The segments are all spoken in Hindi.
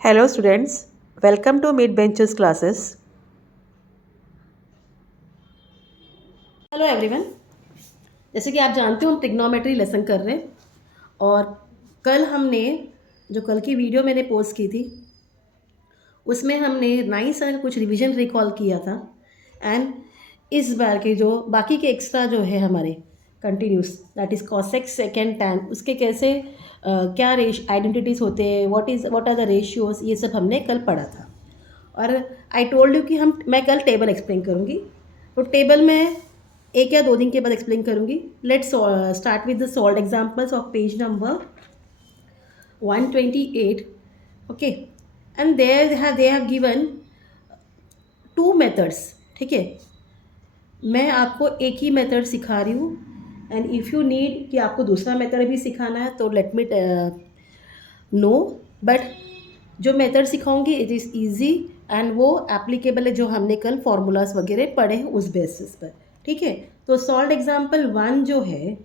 Hello students, welcome to Mid Benches classes. Hello everyone. जैसे कि आप जानते हो हम ट्रिग्नोमेट्री लेसन कर रहे हैं और कल हमने जो कल की वीडियो मैंने पोस्ट की थी उसमें हमने 9th स्टैंडर्ड का कुछ रिवीजन रिकॉल किया था एंड इस बार के जो बाकी के एक्स्ट्रा जो है हमारे continuous that is cosec second tan उसके कैसे क्या आइडेंटिटीज़ होते हैं व्हाट आर द रेशियोज ये सब हमने कल पढ़ा था। और आई टोल्ड यू कि मैं कल टेबल एक्सप्लेन करूँगी। तो टेबल में एक या दो दिन के बाद एक्सप्लेन करूँगी। Let's start with the solve examples of page number 128. Okay, and they have given two methods. ठीक है, मैं आपको एक ही मेथड सिखा रही हूँ एंड इफ़ यू नीड कि आपको दूसरा मेथड भी सिखाना है तो लेट मी नो। बट जो मेथड सिखाऊंगी इट इज़ ईजी एंड वो एप्लीकेबल है जो हमने कल फार्मूलाज वगैरह पढ़े हैं उस बेसिस पर। ठीक है, तो सॉल्व एग्जाम्पल 1 जो है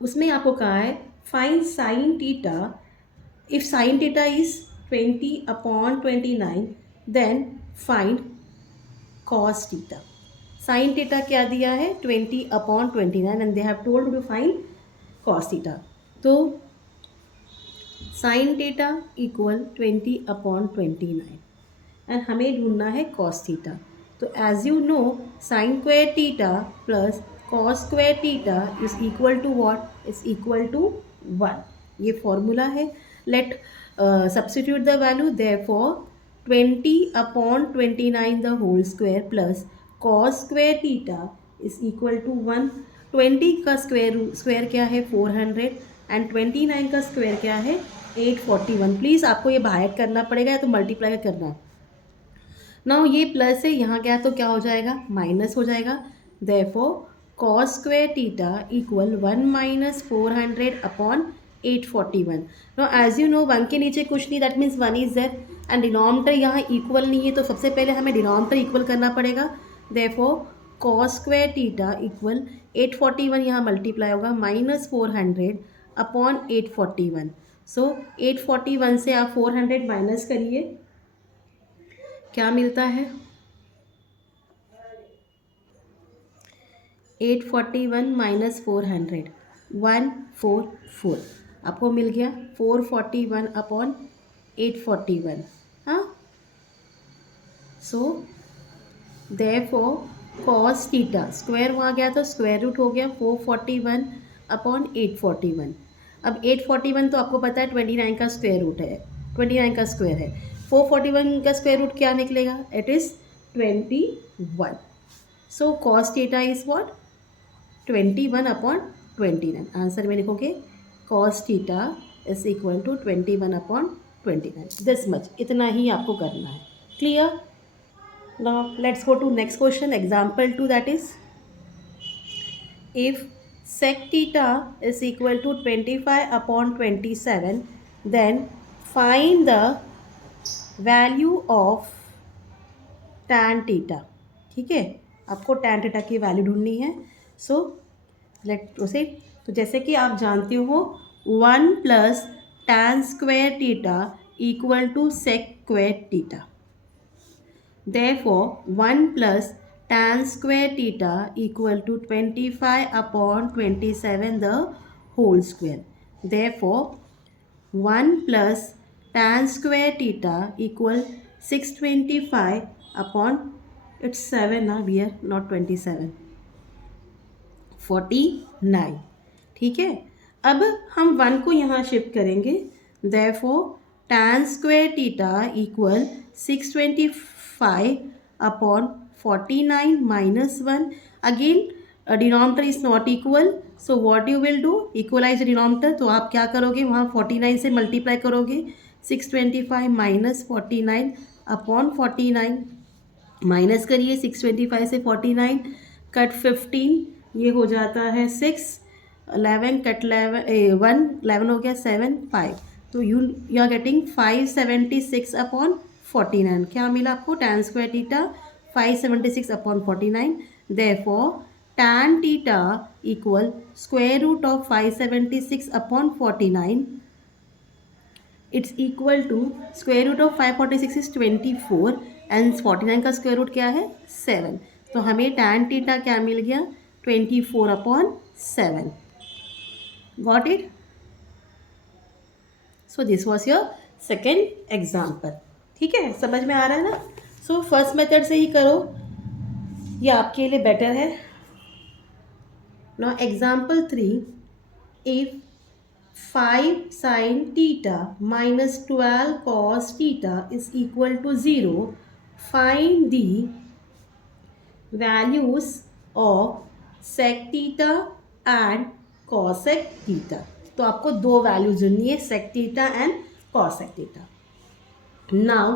उसमें आपको कहा है find sine theta if sine theta is 20/29 then find cos theta. Sine theta क्या दिया है 20/29 and they have told to find cos theta. तो साइन टीटा इक्वल 20/29 एंड हमें ढूंढना है कॉस थीटा। तो as you know sine square theta plus cos square theta is equal to what is equal to 1। ये फॉर्मूला है। Let substitute the value therefore 20/29 the whole square plus cos square theta is equal to 1। 20 का स्क्वायर क्या है 400 एंड 29 का स्क्वायर क्या है 841। प्लीज़ आपको ये बाहर करना पड़ेगा या तो मल्टीप्लाई करना। नाउ ये प्लस है यहाँ गया तो क्या हो जाएगा माइनस हो जाएगा। Therefore cos square theta equal 1 minus 400/841। Now as you know 1 के नीचे कुछ नहीं that means 1 is there and denominator यहाँ इक्वल नहीं है तो सबसे पहले हमें डिनोमिनेटर इक्वल करना पड़ेगा। Therefore cos square theta equal 841 यहाँ मल्टीप्लाई होगा -400/841। सो 841 से आप 400 माइनस करिए, क्या मिलता है 841 माइनस 400 144। आपको मिल गया 441/841। हाँ, so therefore cos theta square वहाँ गया तो स्क्वायर रूट हो गया 441/841। अब 841 तो आपको पता है 29 का स्क्वायर रूट है, 29 का स्क्वायर है। 441 का स्क्वायर रूट क्या निकलेगा it is 21। So cos theta is what 21/29। Answer में लिखोगे cos theta is equal to 21/29। This much, इतना ही आपको करना है। Clear? Now let's go to next question. Example 2, that is if sec theta is equal to 25/27 then find the value of tan theta। ठीक है, आपको tan theta की वैल्यू ढूंढनी है। So let proceed. तो जैसे कि आप जानते हो 1 plus tan square theta equal to sec square theta. Therefore, 1 plus tan square theta equal to 25/27 the whole square. Therefore, 1 plus tan square theta equal 625 it's 7 now here not 27 49। ठीक है, अब हम 1 को यहाँ शिफ्ट करेंगे। Therefore tan square theta equal 625/49 minus 1। Again denominator is not equal, so what you will do equalize denominator. तो आप क्या करोगे वहाँ 49 से मल्टीप्लाई करोगे 625 माइनस 49/49 माइनस करिए 625 से 49 कट 15 ये हो जाता है 6 11 कट 11 1 11 हो गया 7 5। तो यू आर गेटिंग 576/49। क्या मिला आपको tan square theta 576/49। Therefore tan theta equal square root of 576/49 it's equal to square root of 546 is 24 and 49 का स्क्वायर रूट क्या है 7. तो हमें tan थीटा क्या मिल गया 24/7. Got it. So this was your second example. ठीक है, समझ में आ रहा है ना. सो फर्स्ट मेथड से ही करो, ये आपके लिए बेटर है. Now example 3. If 5 sin theta minus 12 cos theta is equal to 0, find the values of sec theta and cosec theta. तो आपको दो वैल्यूज ढूंढनी है, sec theta and cosec theta. Now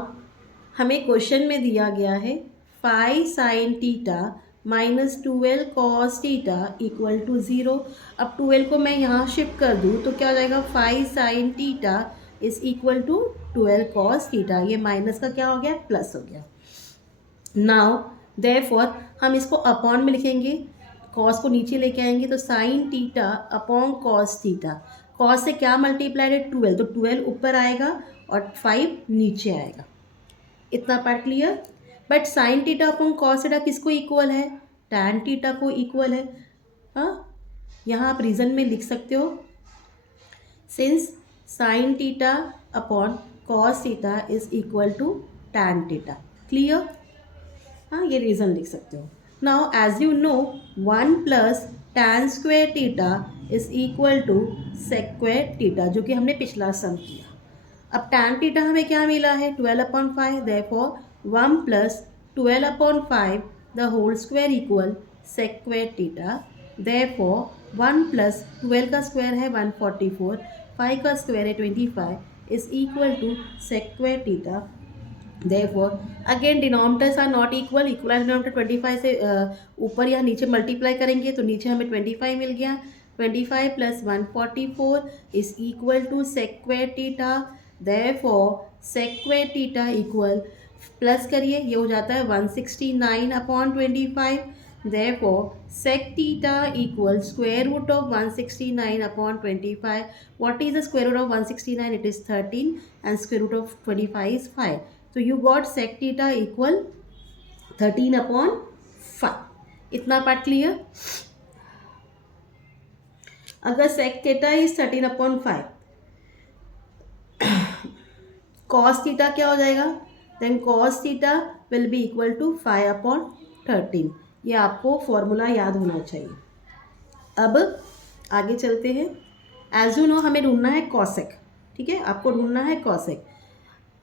हमें क्वेश्चन में दिया गया है 5 sin theta minus 12 cos theta equal to 0. अब 12 को मैं यहाँ शिफ्ट कर दूँ तो क्या हो जाएगा 5 sin theta is equal to 12 cos theta. ये माइनस का क्या हो गया प्लस हो गया. नाउ देयरफॉर हम इसको अपॉन में लिखेंगे, कॉस को नीचे लेके आएंगे तो sign theta upon cos theta. Cos से क्या मल्टीप्लाइड है 12, तो 12 ऊपर आएगा और 5 नीचे आएगा. इतना part clear. But sine theta upon cos theta किसको इक्वल है टैन थीटा को इक्वल है. हाँ, यहाँ आप रीज़न में लिख सकते हो since sine theta upon cos theta is equal to tan theta. Clear. हाँ, ये रीज़न लिख सकते हो. Now as you know 1 plus tan square theta is equal to sec square theta, जो कि हमने पिछला सम किया. अब टैन थीटा हमें क्या मिला है 12/5. Therefore 1 plus 12/5 the whole square equal sec square theta. Therefore 1 plus 12 का स्क्वायर है 144, 5 का स्क्वायर है 25 is equal to sec square theta. Therefore again denominators are not equal. Equal denominator 25 से ऊपर या नीचे मल्टीप्लाई करेंगे तो नीचे हमें 25 मिल गया. 25 plus 144 is equal to sec square theta. Therefore sec square theta equal plus करिए ये हो जाता है 169/25. Therefore sec theta equal square root of 169/25. What is the square root of 169? It is 13 and square root of 25 is 5. तो you got sec theta equal 13/5. इतना पार्ट क्लियर. अगर sec theta is 13/5, cos theta क्या हो जाएगा then cos theta will be equal to 5/13. ये आपको फॉर्मूला याद होना चाहिए. अब आगे चलते हैं. एज यू नो हमें ढूंढना है कॉसेक. ठीक है, आपको ढूंढना है cosec.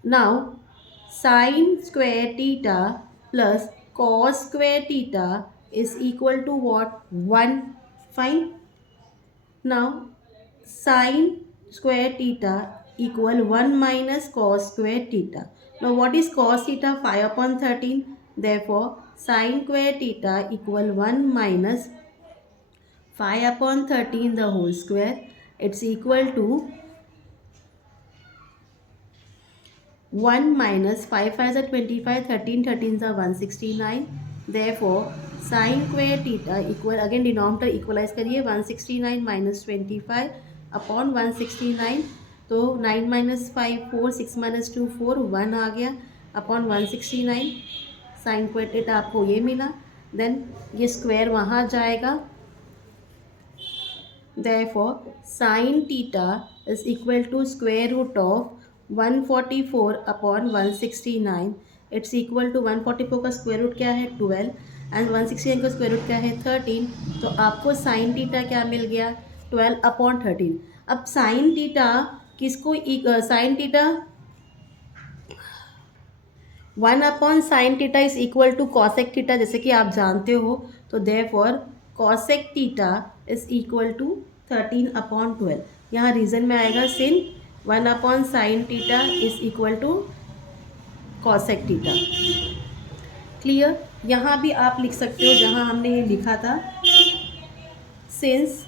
Now sin square theta plus cos square theta is equal to what 1. Fine. Now sin square theta equal 1 minus cos square theta. Now what is cos theta 5/13. Therefore sin square theta equal 1 minus 5/13 the whole square. It's equal to 1 minus 5 5s are 25, 13 13s are 169. Therefore sin square theta equal, again denominator equalize करिए 169 minus 25 अपॉन 169. तो 9 minus 5 4, 6 minus 2 4, 1 आ गया अपॉन 169. साइन स्क्वायर थीटा आपको ये मिला. देन ये स्क्वायर वहाँ जाएगा. Therefore sin theta is equal to square root of 144/169. It's equal to 144 का स्क्वायर रूट क्या है 12 एंड 169 का स्क्वायर रूट क्या है 13. तो आपको साइन थीटा क्या मिल गया 12/13. अब साइन थीटा किसको sine theta 1/sin theta is equal to cosec theta, जैसे कि आप जानते हो. तो therefore cosec theta is equal to 13/12. यहाँ रीजन में आएगा sine 1/sin theta is equal to cosec theta. Clear. यहाँ भी आप लिख सकते हो जहाँ हमने ये लिखा था since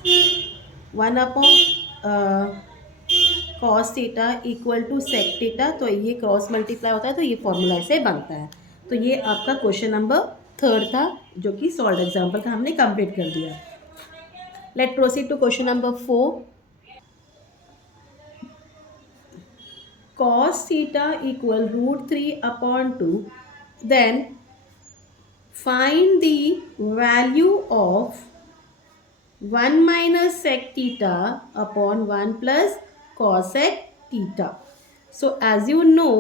1/cos theta equal to sec theta. तो ये क्रॉस मल्टीप्लाई होता है तो ये फॉर्मूला से बनता है. तो ये आपका क्वेश्चन नंबर 3 था जो कि सॉल्व एग्जाम्पल का हमने कंप्लीट कर दिया. Let proceed to question number 4. cos theta equal √3/2, then find the value of 1 minus sec theta upon 1 plus cos sec theta. So as you know,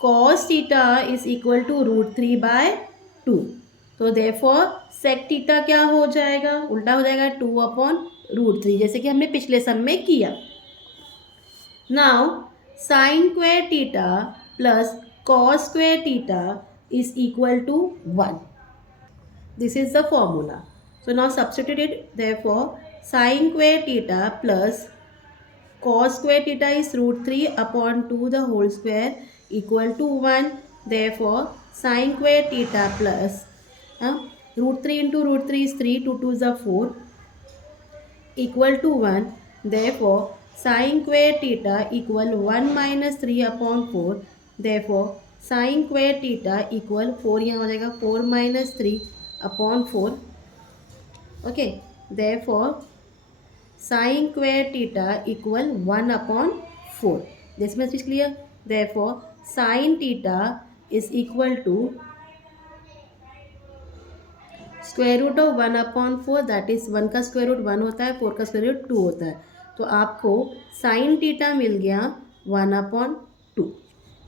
cos theta is equal to √3/2. तो therefore sec theta क्या हो जाएगा, उल्टा हो जाएगा 2/√3, जैसे कि हमने पिछले सम में किया. Now sin square theta plus cos square theta is equal to 1. This is the formula. So now substitute it. Therefore sin square theta plus cos square theta is √3/2 the whole square equal to 1. Therefore sin square theta plus √3 into √3 is 3, 2 2 is 4 equal to 1. Therefore sin square theta equal 1 minus 3/4. Therefore sin square theta equal 4, यहाँ हो जाएगा 4 minus 3/4. Okay, therefore sin square theta equal 1/4. This much is clear. Therefore sin theta is equal to square root of 1/4, that is 1 का स्क्वायर रूट 1 होता है, 4 का स्क्वायर रूट 2 होता है. तो आपको साइन थीटा मिल गया 1/2.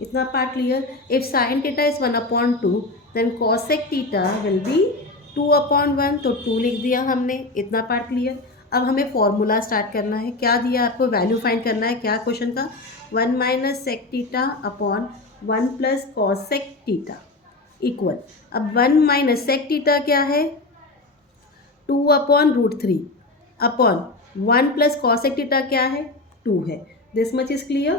इतना part clear. If sine theta is 1/2 then cosec theta will be 2/1. तो 2 लिख दिया हमने. इतना पार्ट क्लियर. अब हमें फॉर्मूला स्टार्ट करना है. क्या दिया आपको, वैल्यू फाइंड करना है. क्या क्वेश्चन का, 1 minus sec theta upon 1 plus cosec theta equal. अब 1 माइनस सेक थीटा क्या है, 2/√3 अपॉन 1 प्लस कॉसेक थीटा क्या है, 2 है. This much is clear.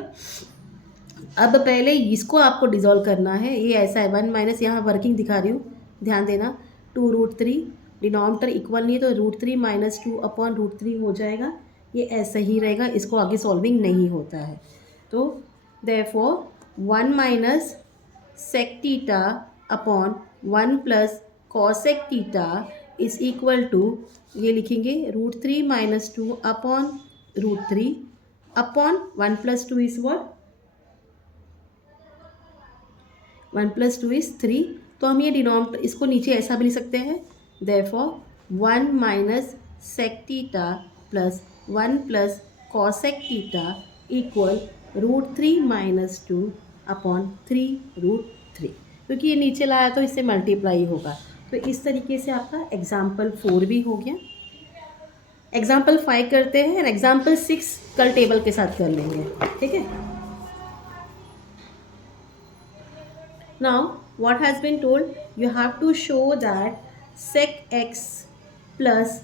अब पहले इसको आपको डिसॉल्व करना है. ये ऐसा है 1 माइनस, यहाँ वर्किंग दिखा रही हूँ, ध्यान देना. 2√3 डिनोमिनेटर इक्वल नहीं है तो √3 माइनस 2/√3 हो जाएगा. ये ऐसा ही रहेगा, इसको आगे सॉल्विंग नहीं होता है. तो therefore 1 minus sec theta upon 1 plus cosec theta is equal to, ये लिखेंगे √3 minus 2/√3 upon 1 plus 2 is what, 1 plus 2 is 3. तो हम ये डिनोमिनेटर इसको नीचे ऐसा भी लिख सकते हैं. Therefore 1 minus sec theta plus 1 plus cosec theta equal √3 minus 2 upon 3√3. क्योंकि ये नीचे लाया तो इससे मल्टीप्लाई होगा. तो इस तरीके से आपका एग्जाम्पल 4 भी हो गया. एग्जाम्पल 5 करते हैं और एग्जाम्पल 6 कल टेबल के साथ कर लेंगे. ठीक है. Now what has been told, you have to show that sec x plus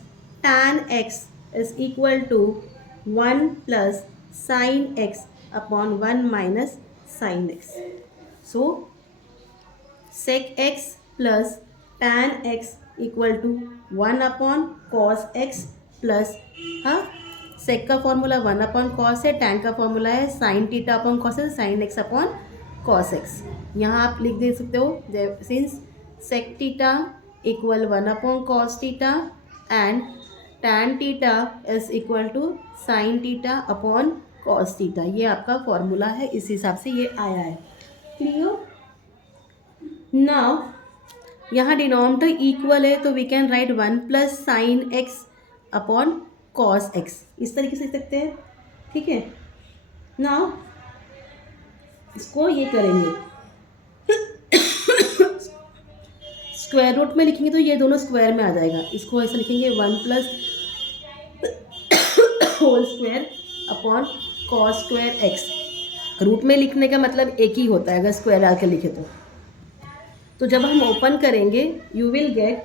tan x is equal to 1 plus sin x upon 1 minus sin x. So sec x plus tan x equal to 1 upon cos x plus sec का फॉर्मूला 1 अपॉन cos है, tan का फॉर्मूला है sin थीटा अपॉन cos है, sin x upon cos x. यहाँ आप लिख दे सकते हो, since sec theta equal 1 upon cos theta and tan theta is equal to sin theta upon cos theta. ये आपका फॉर्मूला है, इस हिसाब से ये आया है. क्लियर. नाउ यहाँ डिनोमिनेटर इक्वल है तो we can write 1 plus sine x upon cos x. इस तरीके से लिख सकते हैं. ठीक है. नाउ इसको ये करेंगे, स्क्वायर रूट में लिखेंगे तो ये दोनों स्क्वायर में आ जाएगा. इसको ऐसा लिखेंगे 1 plus whole square upon cos square x. Root में लिखने का मतलब एक ही होता है अगर स्क्वायर डाल के लिखे तो जब हम ओपन करेंगे यू विल गेट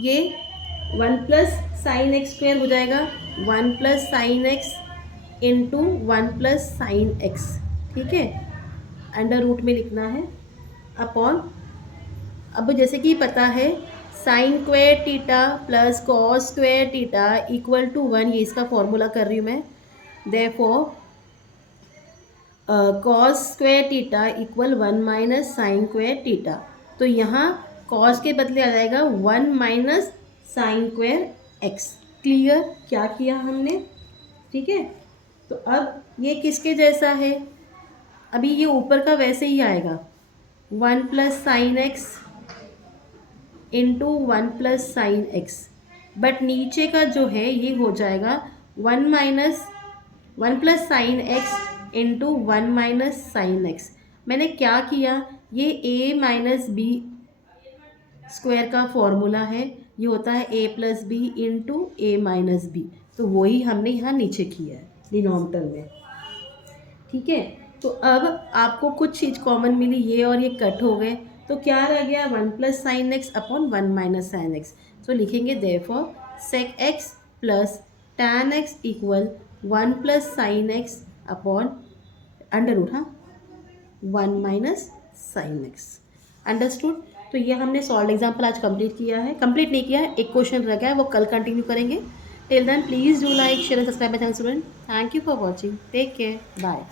ये 1 प्लस साइन एक्स स्क्वायर हो जाएगा, 1 plus sine x into 1 plus sine x. ठीक है. अंडर रूट में लिखना है अपॉन, अब जैसे कि पता है sine square theta plus cos square theta equal to 1, ये इसका फॉर्मूला कर रही हूँ मैं. Therefore cos square theta equal 1 minus sine square theta. तो यहाँ कॉस के बदले आ जाएगा 1 minus sine square x. Clear क्या किया हमने. ठीक है. तो अब ये किसके जैसा है, अभी ये ऊपर का वैसे ही आएगा 1 plus sine x into 1 plus sine x, but नीचे का जो है ये हो जाएगा 1 plus sine x into 1 minus sine x. मैंने क्या किया, ये a माइनस बी स्क्वायर का फॉर्मूला है, ये होता है a plus b into a minus b, तो वही हमने यहाँ नीचे किया है डिनोमिनेटर में। ठीक है, तो अब आपको कुछ चीज़ कॉमन मिली, ये और ये कट हो गए, तो क्या रह गया 1 plus sine x upon 1 minus sine x. तो लिखेंगे therefore sec x plus tan x equal 1 plus sine x upon under root 1 minus sine x. Understood. तो ये हमने सॉल्व एग्जाम्पल आज कंप्लीट किया है, कंप्लीट नहीं किया है, एक क्वेश्चन रह गया है, वो कल कंटिन्यू करेंगे। Till then please do like share and subscribe my channel student. Thank you for watching, take care, bye.